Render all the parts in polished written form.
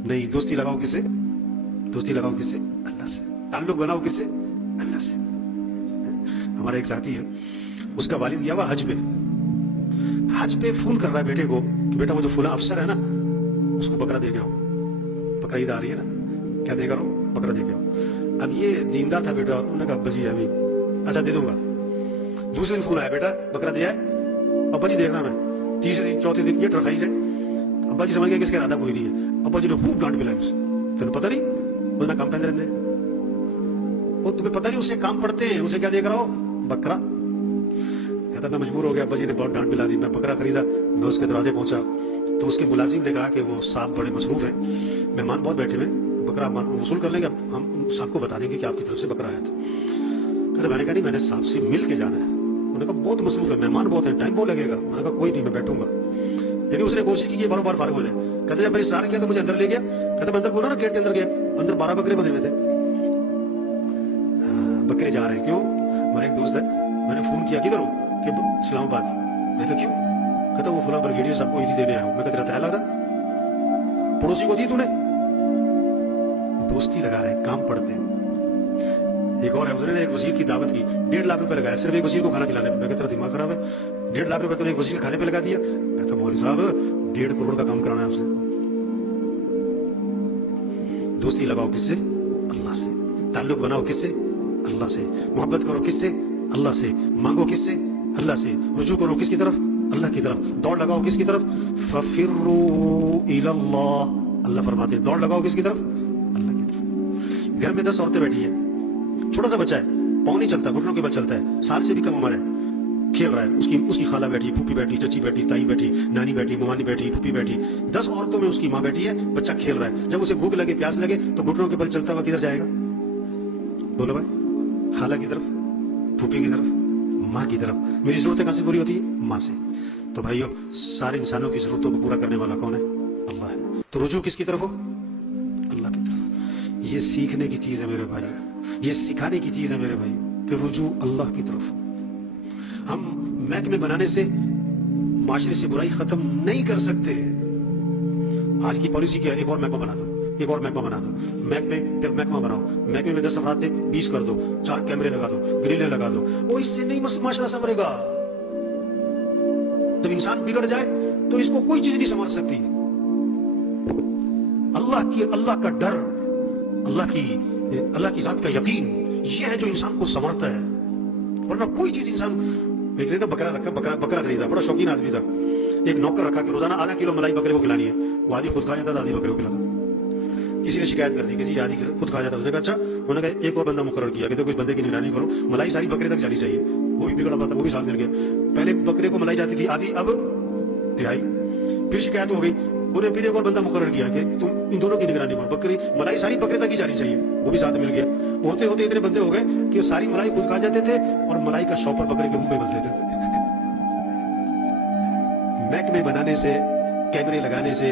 नहीं, दोस्ती लगाओ किससे? दोस्ती लगाओ किससे? अल्लाह से। ताल्लुक बनाओ किससे? अल्लाह से। हमारा एक साथी है, उसका वालिद गया हुआ हज पे। हज पे फोन कर रहा है बेटे को कि बेटा वो जो फुला अफसर है ना, उसको बकरा दे के आओ, बकरा ईद आ रही है ना, क्या देगा? बकरा दे के आओ। अब ये दीनदार था बेटा, उन्होंने कहा अब्बा जी अभी, अच्छा दे दूंगा। दूसरे दिन फोन आया, बेटा बकरा दिया है? अब्बा जी देख रहा मैं। तीसरे दिन चौथे दिन ये ट्रखाई से अब्बा जी समझ गए कि इसका इरादा कोई नहीं है। अब्बा जी ने खूब डांट मिलाई उसे, तुम्हें पता नहीं बोलना काम करने रहने, वो तुम्हें पता नहीं उससे काम पड़ते हैं, उसे क्या देख रहा हो? बकरा। कहता मैं मजबूर हो गया, अब्बा जी ने बहुत डांट मिला दी, मैं बकरा खरीदा। मैं उसके दरवाजे पहुंचा तो उसके मुलाजिम ने कहा कि वो साहब बड़े मसरूफ हैं, मेहमान बहुत बैठे हुए, बकरा वसूल कर लेंगे, हम साहब को बता देंगे कि आपकी तरफ से बकरा है। कहता मैंने कहा नहीं, मैंने साहब से मिल के जाना है। उन्होंने कहा बहुत मसरूफ है, मेहमान बहुत है, टाइम बहुत लगेगा। मैंने कहा कोई नहीं, मैं बैठूंगा। लेकिन उसने कोशिश की कि बार फारग हो जाए। कहते जब मैंने इशारा किया तो मुझे अंदर ले गया। कहते मैं अंदर बोला ना, गेट के अंदर गया, अंदर 12 बकरे बंधे हुए थे। बकरे जा रहे हैं, क्यों? मेरा एक दोस्त है, मैंने फोन किया, किधर हो? कि इस्लामाबाद। मैं कहा क्यों? कहता वो फुला ब्रिगेडियर साहब को ईदी देने आया हूं। मैं कहता रहता लगा, पड़ोसी को दी तूने? दोस्ती लगा रहे, काम पड़ते हैं। एक और है, उसने एक वजीर की दावत की, 1.5 लाख रुपए लगाया सिर्फ एक वजीर को खाना खिलाने में। मैं कहता दिमाग खराब है, 1.5 लाख रुपए तो एक वजीर के खाने पे लगा दिया। कहता मौलवी साहब 1.5 करोड़ का काम कराना है आपसे। दोस्ती लगाओ किससे? अल्लाह से। ताल्लुक बनाओ किससे? अल्लाह से। मोहब्बत करो किससे? अल्लाह से। मांगो किससे? अल्लाह से। रुजू करो किसकी तरफ? अल्लाह की तरफ। दौड़ लगाओ किसकी तरफ? फफिर्रू इलल्लाह। अल्लाह फरमाते हैं दौड़ लगाओ किसकी तरफ? अल्लाह की तरफ। घर में 10 औरतें बैठी हैं, छोटा सा बच्चा है, पाँव नहीं चलता, घुटनों के बल चलता है, साल से भी कम उम्र है, खेल रहा है। उसकी खाला बैठी, फूफी बैठी, चची बैठी, ताई बैठी, नानी बैठी, ममानी बैठी, फूफी बैठी, 10 औरतों में उसकी माँ बैठी है, बच्चा खेल रहा है। जब उसे भूख लगे, प्यास लगे तो घुटनों के बल चलता हुआ किधर जाएगा? बोलो भाई, खाला की तरफ, फूफी की तरफ, माँ की तरफ। मेरी जरूरतें कहां से पूरी होती है? माँ से। तो भाइयों, सारे इंसानों की जरूरतों को पूरा करने वाला कौन है? अल्लाह है। तो रुजू किसकी तरफ हो? अल्लाह की तरफ। ये सीखने की चीज है मेरे भाई, ये सिखाने की चीज है मेरे भाई, कि रुजू अल्लाह की तरफ। हम महकमे बनाने से माशरे से बुराई खत्म नहीं कर सकते। आज की पॉलिसी क्या है? एक और महकमा बना दो, एक और महकमा बना दो, महकमे फिर महकमा बनाओ, महकमे में 10 अफराद थे, 20 कर दो, 4 कैमरे लगा दो, ग्रिलें लगा दो। वो इससे नहीं माशरा संभलेगा। जब इंसान बिगड़ जाए तो इसको कोई चीज नहीं संभाल सकती। अल्लाह का डर, अल्लाह की जात का यकीन, ये है जो इंसान को संवरता है। वरना कोई चीज इंसान, एक ने बकरा रखा, बकरा खरीदा, बड़ा शौकीन आदमी था। एक नौकर रखा कि रोजाना आधा किलो मलाई बकरे को खिलानी है। वो आधी खुद खा जाता था, आधी बकरे को खिलाता। किसी ने शिकायत कर दी कि जी आधी खुद खा जाता। उसने कहा अच्छा, उन्होंने कहा एक और बंदा मुकर्रर किया कि तो कुछ बंदे की निगरानी करो, मलाई सारी बकरे तक जानी चाहिए। वो भी बिगड़ा हुआ था, वो भी साथ मिल गया। पहले बकरे को मलाई जाती थी आधी, अब तिहाई। फिर शिकायत हो गई, उन्हें फिर एक और बंदा मुकर्रर किया कि तुम इन दोनों की निगरानी करो, बकरी मलाई सारी बकरे तक ही जानी चाहिए। वो भी साथ मिल गया। होते होते इतने बंदे हो गए कि सारी मलाई खुद खा जाते थे और मलाई का शॉपर बकरे के मुंह में बदलते थे। महकमे बनाने से, कैमरे लगाने से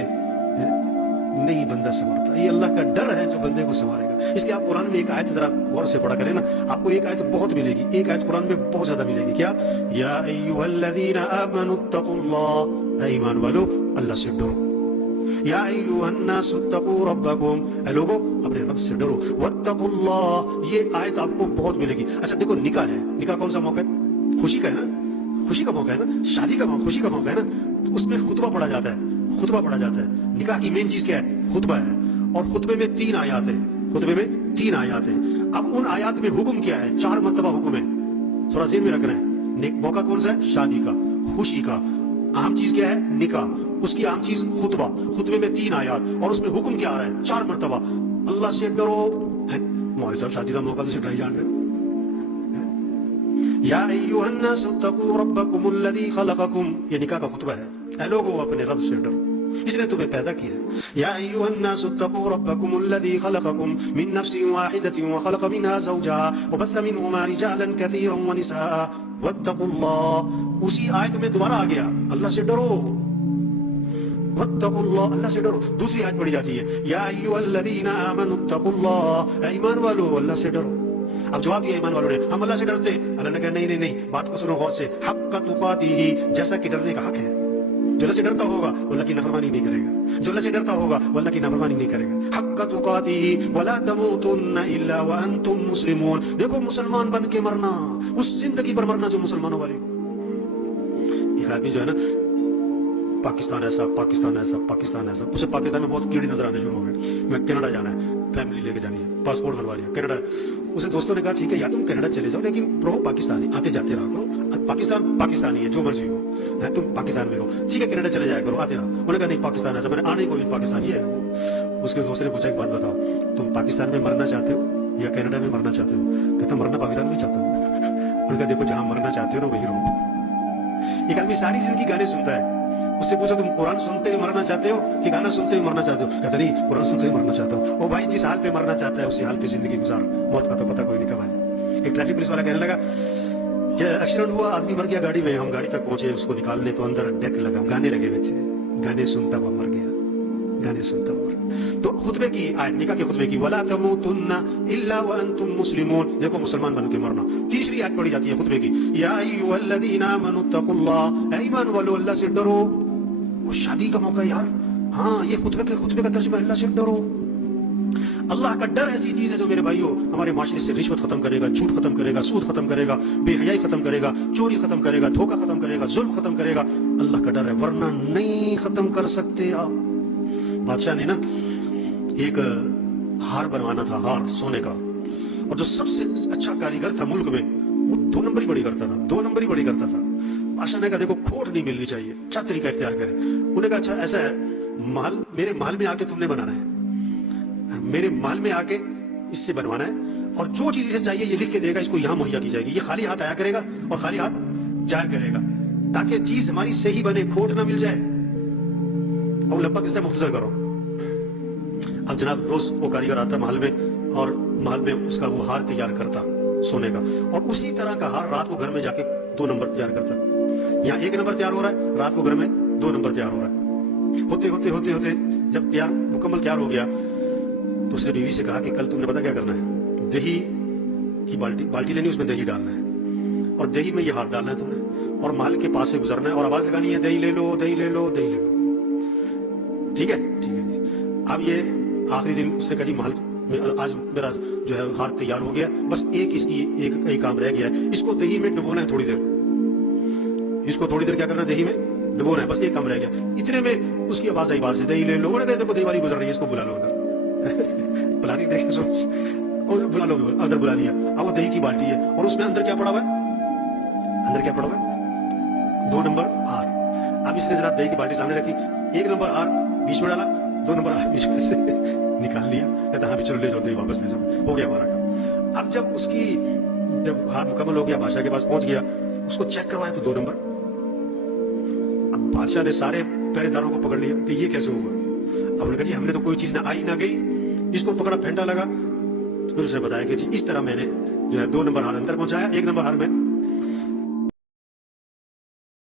नहीं बंदा संवरता। ये अल्लाह का डर है जो बंदे को संवारेगा। इसलिए आप कुरान में एक आयत जरा गौर से पढ़ा करें ना, आपको एक आयत बहुत मिलेगी, एक आयत कुरान में बहुत ज्यादा मिलेगी। क्या? या अय्युहल्लज़ीना आमनुत्तकुल्लाह, ईमान वालो अल्लाह से डरो। या अय्युहन्नासुत्तकू रब्बकुम, लोगों अपने रब से डरो। वत्तकुल्लाह, ये आयत आपको बहुत मिलेगी। अच्छा देखो, निकाह है, निकाह कौन सा मौका है? खुशी का है ना, खुशी का मौका है ना, शादी का मौका, खुशी का मौका है ना। तो उसमें खुतबा पढ़ा जाता है, खुतबा पढ़ा जाता है। निकाह की मेन चीज क्या है? खुतबा है। और खुतबे में 3 आयात है, खुतबे में 3 आयात है। अब उन आयात में हुक्म क्या है? 4 मरतबा हुक्म है, थोड़ा ज़हन में रखना है। मौका कौन सा है? शादी का, खुशी का। अहम चीज क्या है? निकाह। उसकी अहम चीज खुतबा। खुतबे में 3 आयात और उसमें हुक्म क्या आ रहा है? 4 मरतबा अल्लाह से डरो। मौलवी साहब शादी का मौका तो डराई जान रहे हो। या अय्युहन्नासुत्तकू रब्बकुमुल्लज़ी खलक़कुम, ये निकाह का खुतबा है। ऐ लोगों अपने रब से डरो, इसने तुम्हें पैदा किया। या अय्युहन्नासुत्तकू रब्बकुमुल्लज़ी खलक़कुम मिन नफ्सिन वाहिदतिन व खलक़ मिनहा ज़ौजहा व बस्स मिनहुमा रिजालन कसीरन व निसाअ वत्तकुल्लाह। उसी आयत में दोबारा आ गया, अल्लाह से डरो। वत्तकुल्लाह, अल्लाह से डरो। दूसरी आयत पढ़ी जाती है, या अय्युहल्लज़ीना आमनुत्तकुल्लाह, ईमान वालो अल्लाह से डरो। अब जवाब दिया ईमान वालों ने, हम अल्लाह से डरते। अल्लाह ने कहा नहीं, बात को सुनो गौर से। हक़्क़ तुक़ातिही, जैसा कि डरने का हक है। जो अल्लाह से डरता होगा वो अल्लाह की नाफरमानी नहीं करेगा, जो अल्लाह से डरता होगा वो अल्लाह की नाफरमानी नहीं करेगा। हक्का तुकातिही वला तमूतुन्ना इल्ला व अंतुम मुस्लिमून। देखो मुसलमान बन के मरना, उस जिंदगी पर मरना जो मुसलमानों वाली। एक आदमी जो है ना, पाकिस्तान ऐसा, पाकिस्तान ऐसा, पाकिस्तान ऐसा, उसे पाकिस्तान में बहुत कीड़े नजर आने शुरू हो गए। मैं कनाडा जाना है, फैमिली लेके जानी है, पासपोर्ट बनवा लिया, कनाडा। उसे दोस्तों ने कहा ठीक है यार तुम कनाडा चले जाओ, लेकिन रहो पाकिस्तानी, आते जाते रहो करो, पाकिस्तान पाकिस्तानी है, जो मर्जी हो, तुम पाकिस्तान में रहो, ठीक है कनाडा चले जाया करो, आते रहो। उन्होंने कहा नहीं पाकिस्तान ऐसा, मैंने आने को भी पाकिस्तानी है। उसके दोस्त ने पूछा एक बात बताओ, तुम पाकिस्तान में मरना चाहते हो या कनाडा में मरना चाहते हो? कहता मरना पाकिस्तान में चाहता हूँ। उन्होंने कहा देखो जहां मरना चाहते हो ना वही रहो। एक आदमी सारी जिंदगी गाने सुनता है, उससे पूछा तुम कुरान सुनते हुए मरना चाहते हो कि गाना सुनते हुए मरना चाहते हो? कहता नहीं कुरान सुनते हुए मरना चाहता हूँ। ओ भाई जिस हाल पे मरना चाहता है उसी हाल पे जिंदगी गुजार, मौत का तो पता कोई नहीं कब आए। एक ट्रैफिक पुलिस वाला कहने लगा कि एक्सीडेंट हुआ, आदमी मर गया गाड़ी में, हम गाड़ी तक पहुंचे उसको निकालने, तो अंदर डेक लगा, गाने लगे हुए थे, गाने सुनता हुआ मर गया, गाने सुनता हुआ। तो खुतबे की आयत, निकाह के खुतबे की, वला तमूतुन्ना इल्ला व अंतुम मुस्लिमून, देखो मुसलमान बन के मरना। तीसरी आयत पढ़ी जाती है खुतबे की, या अय्युहल्लज़ीना आमनुत्तकुल्लाह, ऐ ईमान वालों अल्लाह से डरो। वो शादी का मौका यार, हाँ ये खुतबे का तर्जुमा, अल्लाह से डरो। अल्लाह का डर ऐसी चीज है जो मेरे भाइयों हमारे माशरे से रिश्वत खत्म करेगा, झूठ खत्म करेगा, सूद खत्म करेगा, बेहयाई खत्म करेगा, चोरी खत्म करेगा, धोखा खत्म करेगा, जुल्म खत्म करेगा। अल्लाह का डर है, वरना नहीं खत्म कर सकते आप। बादशाह ने ना एक हार बनवाना था, हार सोने का, और जो सबसे अच्छा कारीगर था मुल्क में वो 2 नंबर ही बड़ी करता था, 2 नंबर ही बड़ी करता था। बादशाह ने कहा देखो खोट नहीं मिलनी चाहिए, क्या तरीका इख्तियार करें? उन्होंने कहा अच्छा ऐसा है, महल मेरे महल में आके तुमने बनाना है, मेरे महल में आके इससे बनवाना है, और जो चीज इसे चाहिए ये लिख के देगा, इसको यहां मुहैया की जाएगी, ये खाली हाथ आया करेगा और खाली हाथ जाया करेगा, ताकि चीज हमारी सही बने, खोट ना मिल जाए। और लगभग इससे मुख्तसर करो। अब जनाब रोज वो कारीगर आता महल में और महल में उसका वो हार तैयार करता सोने का, और उसी तरह का हार रात को घर में जाके 2 नंबर तैयार करता। यहाँ 1 नंबर तैयार हो रहा है, रात को घर में 2 नंबर तैयार हो रहा है। होते होते होते होते जब तैयार मुकम्मल तैयार हो गया तो उसने बीवी से कहा कि कल तुमने पता क्या करना है, दही की बाल्टी लेनी, उसमें दही डालना है और दही में ये हाथ डालना है तुमने, और महल के पास से गुजरना है और आवाज लगानी है दही ले लो, दही ले लो, दही ले लो। ठीक है ठीक है जी। अब ये आखिरी दिन उसने कहा जी महल में आज मेरा जो है हार तैयार हो गया, बस एक काम रह गया है, इसको दही में डुबोना है थोड़ी देर, इसको थोड़ी देर क्या करना है, दही में डुबोना है, बस एक काम रह गया। इतने में उसकी आवाज आई बाहर से, दही ले लो। देखो दही वाली गुजर रही है, इसको बुला लो अंदर। बुलानी देखे और बुला लो, अंदर बुला लिया। अब वो दही की बाल्टी है और उसमें अंदर क्या पड़ा हुआ है, अंदर क्या पड़ा हुआ है, 2 नंबर हार। अब इसने जरा दही की बाल्टी सामने रखी, 1 नंबर हार बीच में डाला, 2 नंबर हार बीच में से निकाल लिया, कहता हाँ भी चलो ले जाओ दही वापस ले जाओ, हो गया हमारा काम। अब जब हार मुकम्मल हो गया, बादशाह के पास पहुंच गया, उसको चेक करवाया तो 2 नंबर। अब बादशाह ने सारे पहरेदारों को पकड़ लिया कि ये कैसे हुआ। अब उन्होंने कहा जी हमने तो कोई चीज ना आई ना गई, इसको पकड़ा फेंटा लगा। तो फिर उसे बताया कि जी इस तरह मैंने जो है 2 नंबर हार अंदर पहुंचाया, 1 नंबर हार में